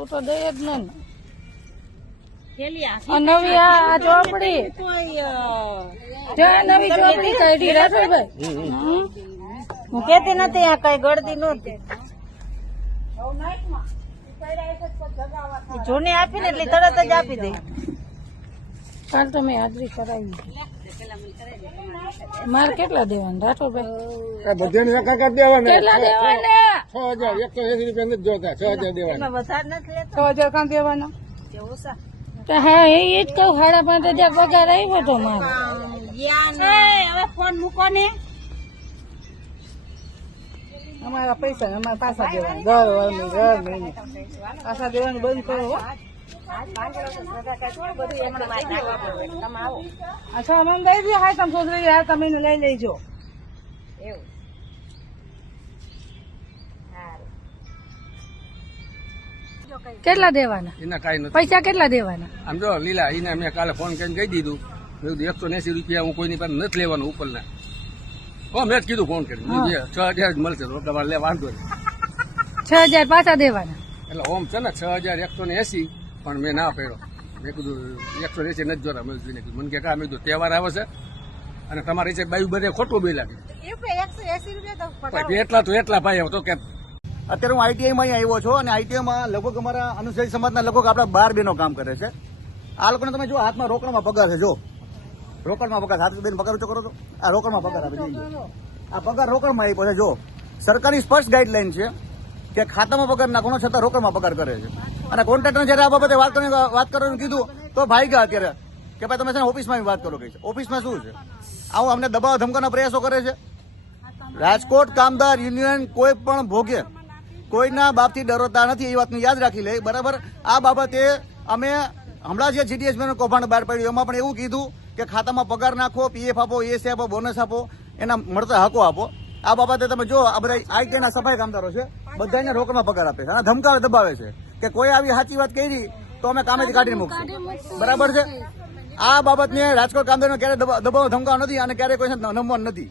તું તો દે જ ને નવી આ ચોપડી નવી ચોપડી કાઢી રાઠોડભાઈ હું કેતી નથી આ કઈ ગળતી નહોતી જૂની આપી ને એટલે તરત જ આપી દે કાલ તો મેં હાજરી કરાવી મારે કેટલા દેવાના રાઠોડભાઈ બધાને એક એક દેવાના કેટલા દેવાના 6180 રૂપિયા નથી જોતા 6000 દેવાના એમાં વધારે નથી લેતો 6000 કાં દેવાના ઓછા તો હા એ જ કહું 5,500 પગાર આવ્યો તો મારો હવે ફોન મૂકો ને અમારા પૈસા અમારા પાછા દેવાના દર મહિને પાછા દેવાનું બંધ કરો હો અચ્છા મને દઈ દે હા તમે છોકરી હા તમે એને લઈ લેજો એવું કેટલા દેવાના એના કાંઈ નથી પૈસા કેટલા દેવાના આમ જો લીલા એને મેં કાલે ફોન કરીને કહી દીધું મેં કીધું 180 રૂપિયા હું કોઈની પાસે નથી લેવાનું ઉપરના મેં જ કીધું ફોન કરી 6000 જ મળશે તો તમારે લે વાંધો નહીં 6,000 પાછા દેવાના એટલે ઓમ છે ને 6180 પણ મેં ના પહેરો મેં કીધું 180 નથી જોતા મેં કીધું મને કે કા મેં કીધું તહેવાર આવે છે અને તમારી છે બાયું બધે ખોટું બોલ્યા એટલા તો એટલા ભાઈ તો કે અત્યારે હું આઈટીઆઈમાં અહીંયા આવ્યો છું અને આઈટીઆઈમાં લગભગ અમારા અનુસૂચિત સમાજના લગભગ આપણા 12 બહેનો કામ કરે છે આ લોકોને તમે જો હાથમાં રોકડમાં પગાર છે જો રોકડમાં પગાર હાથ બેન પગાર ઊંચો કરો તો આ રોકડમાં પગાર આપે આ પગાર રોકડમાં આપ્યો છે જો સરકારી સ્પષ્ટ ગાઈડલાઈન છે કે ખાતામાં પગાર નાખવાનો છતાં રોકડમાં પગાર કરે છે અને કોન્ટ્રાક્ટર જયારે આ બાબતે વાત કરવાનું કીધું તો ભાઈ ગયા અત્યારે કે ભાઈ તમે છે ને ઓફિસમાં વાત કરો કઈ છે ઓફિસમાં શું છે આવું અમને દબાવ ધમકાના પ્રયાસો કરે છે રાજકોટ કામદાર યુનિયન કોઈ પણ ભોગે કોઈના બાપથી ડરતા નથી એ વાતને યાદ રાખી લે બરાબર આ બાબતે અમે હમણાં જે જીડીએસબી કૌભાંડ બહાર પડ્યું એમાં પણ એવું કીધું કે ખાતામાં પગાર નાખો પીએફ આપો એસી આપો બોનસ આપો એના મળતા હકો આપો આ બાબતે તમે જો આ બધા આઈટીના સફાઈ કામદારો છે બધાને રોકડમાં પગાર આપે છે અને ધમકાવે દબાવે છે કે કોઈ આવી સાચી વાત કરી તો અમે કામેથી કાઢીને મૂકશું બરાબર છે આ બાબતને રાજકોટ કામદારોને ક્યારે દબાવ ધમકાવ નથી અને ક્યારે કોઈ નમવાનું નથી